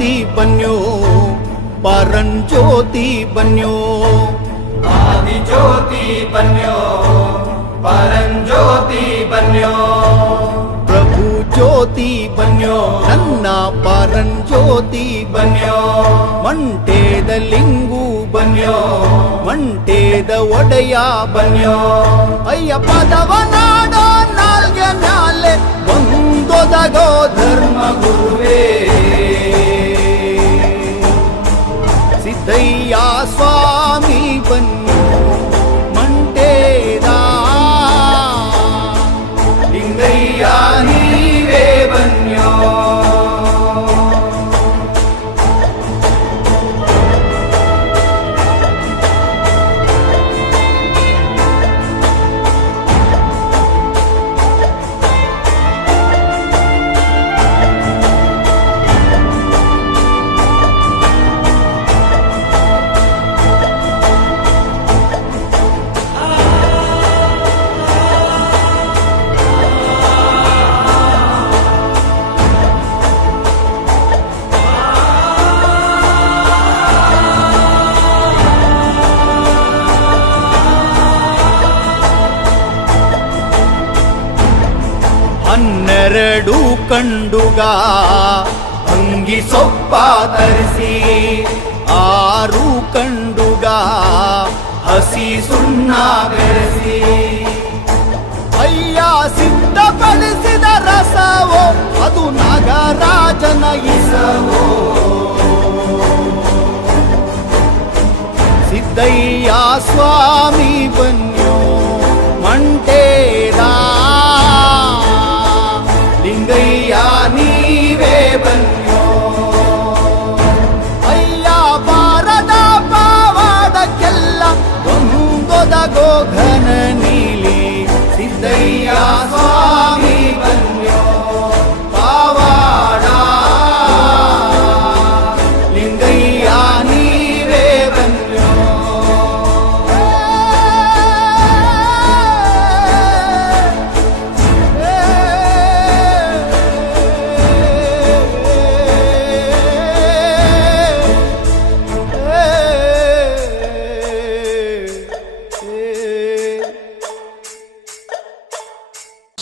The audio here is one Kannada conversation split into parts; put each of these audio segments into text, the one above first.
ಜ್ಯೋತಿ ಬನ್ಯೋ ಪರಂಜ್ಯೋತಿ ಬನ್ಯೋ ಆದಿಜ್ಯೋತಿ ಬನ್ಯೋ ಪರಂಜ್ಯೋತಿ ಬನ್ಯೋ ಪ್ರಭು ಜ್ಯೋತಿ ಬನ್ಯೋ ನನ್ನ ಪರಂಜ್ಯೋತಿ ಬನ್ಯೋ ಮಂಟೇದ ಲಿಂಗು ಬನ್ಯೋ ಮಂಟೇದ ಒಡೆಯ ಬನ್ಯೋ ಅಯ್ಯ ಪದವ ನಾಡೋ ನಾಲ್ಗೆ ಮ್ಯಾಲೆ ಒಂದೊದಗೋ ಧರ್ಮ ಗುರುವೇ ಸಿದ್ದಯ್ಯ ಸ್ವಾಮಿ ಬನ್ಯೋ ಮಂಟೇದ ಲಿಂಗಯ್ಯ ನೀವೇ ಬನ್ಯೋ ಹನ್ನೆರಡು ಕಂಡುಗ ಅಂಗಿ ಸೊಪ್ಪ ತರಿಸಿ ಆರು ಕಂಡುಗ ಹಸಿ ಸುಣ್ಣ ಬೆರೆಸಿ ಅಯ್ಯ ಸಿದ್ಧಪಡಿಸಿದ ರಸವೋ ಅದು ನಾಗರಾಜನ ಇಸವೋ ಸಿದ್ದಯ್ಯ ಸ್ವಾಮಿ ಬನ್ಯೋ ಮಂಟೇದ ಲಿಂಗಯ್ಯ ನೀವೇ ಬನ್ಯೋ ಅಯ್ಯ ಬಾರದ ಪಾವಾಡಕ್ಕೆಲ್ಲ ಒಂದೊದಗೋ ಘನ ನೀಲಿ ಸಿದ್ದಯ್ಯ ಸ್ವಾಮಿ ಬನ್ಯೋ ಪಾವಾಡ ಲಿಂಗಯ್ಯ ನೀವೇ ಬನ್ಯೋ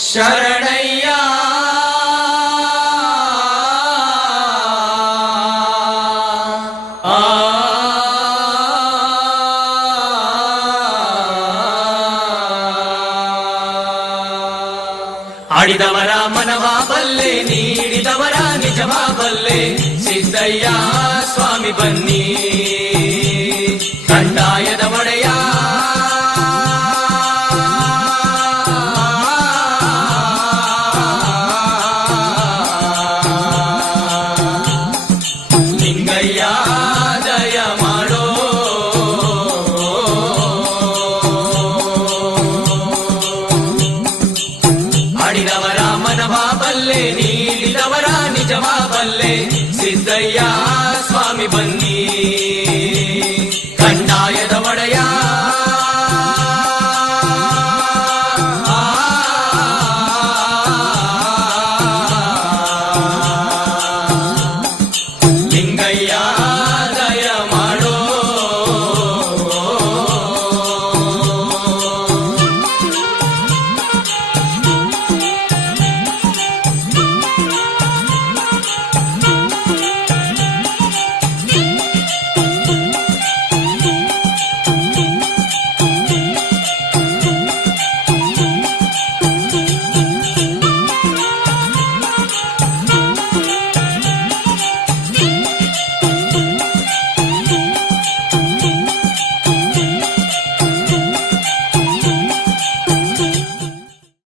ಶರಣಯ್ಯ ಆಡಿದವರ ಮನವ ಬಲ್ಲೆ ನೀಡಿದವರ ನಿಜವ ಬಲ್ಲೆ ಸಿದ್ದಯ್ಯ ಸ್ವಾಮಿ ಬನ್ನಿ